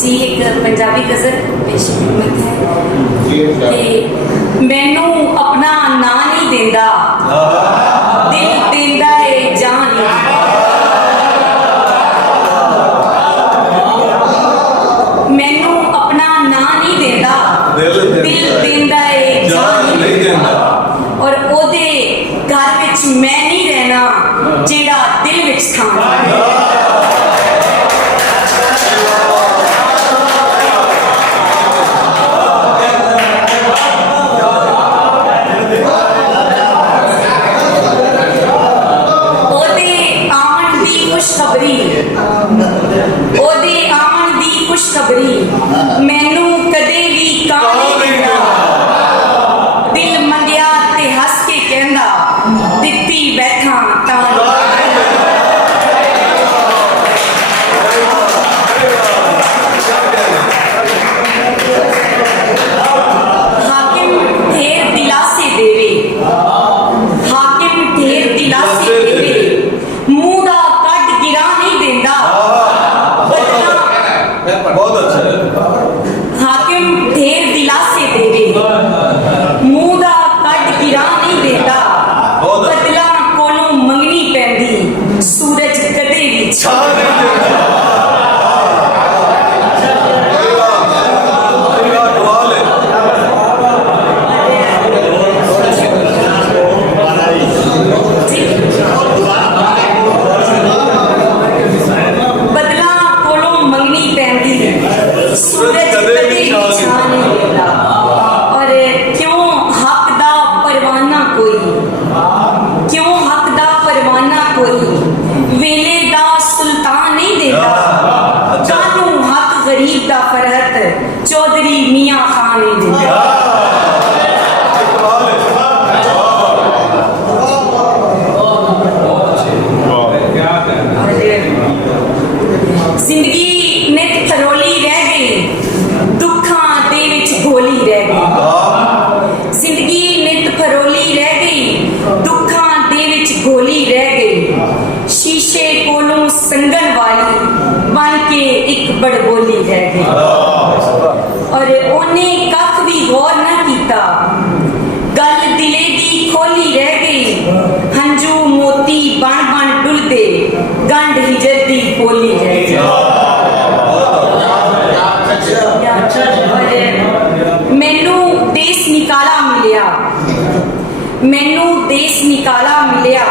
जी एक पंजाबी गज़ल पेश खिदमत है कि मैनू अपना ना नहीं देंदा, दिल देंदा है जान नहीं। मैनू अपना ना नहीं देंदा, दिल देंदा है जान नहीं देंदा। और ओदे घर विच मैं नहीं रहना जेड़ा दिल विच खाना। खुशखबरी मैनू कदे भी कां नहीं देंदा, दिल मंगिया ते हस के कहंदा दित्ती बैठा तां। हाकिम ढेर दिलासे देवे, हाकिम ढेर दिलासे देवे, मुंह दा कट गिरा नहीं देंदा। बहुत अच्छा है। हाकिम ढेर दिलासे देवे, मुंह दा कट गिरा नहीं देता। बदला कोलों मंगनी पैंदी, सूरज कदे भी छा नहीं देता। सूरज कदे छा नहीं देता। और क्यों हक दा परवाना कोई, क्यों हक दा परवाना कोई, वेले दा सुल्तान नहीं देता। कानू हक गरीब दा फरहत, चौधरी मियां खान नहीं देता। जिंदगी नित फरोली रह गई, दुखां दे विच गोली रह गई। जिंदगी नित फरोली रह गई, दुखां दे विच गोली रह गई। शीशे कोलों संगन वाली बन के एक बड़बोली रह गई। और ओने कख भी गौर ना कीता, गल दिले दी खोली रह गई। हंजू मोती बन बन डुलदे, गंढ हिजर दी बोली रह गई। मैनू देश निकाला मिलिया, मैनू देश निकाला मिलिया,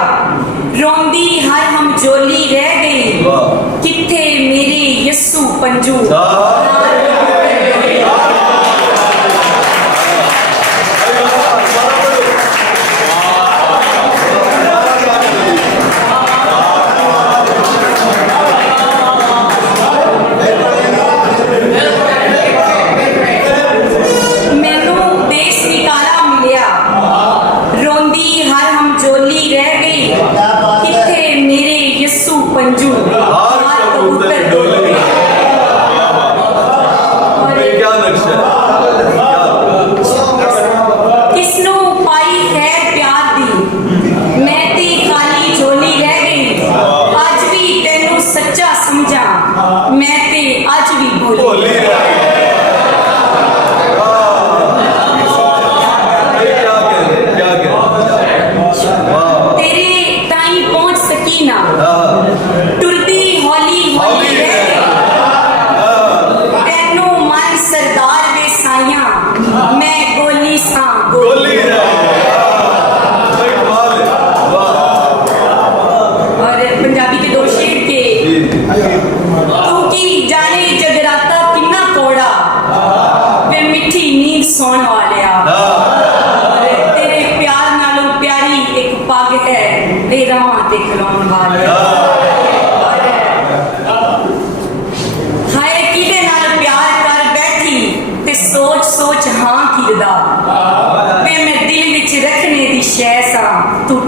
रोंदी हर हम जोली रह गई। किथे मेरे यस्सू पंजू पंजू हार कबूतर डोले। क्या नक्शा किसनू पाई खैर प्यार दी, मैं ते खाली झोली रह गई। अज भी तेनू सच्चा समझा, मैं ते अज भी बोली। तेरे ताई पहुंच सकी ना, टुरदी हौली हौली रह गई। तेनू मन सरदार दे साइया, मैं गोली सा गोली। और पंजाबी के दो शेर के तू की जाने जगराता किन्ना कौड़ा, वे मिठी नींद सौन वालिया। तेरे प्यार नालों प्यारी एक पग है, वे रवां ते खलोन वालिया। हाय किदे नाल प्यार कर बैठी, ते सोच सोच हां कीदा, वे मैं दिल विच रखने दी शै सा, तू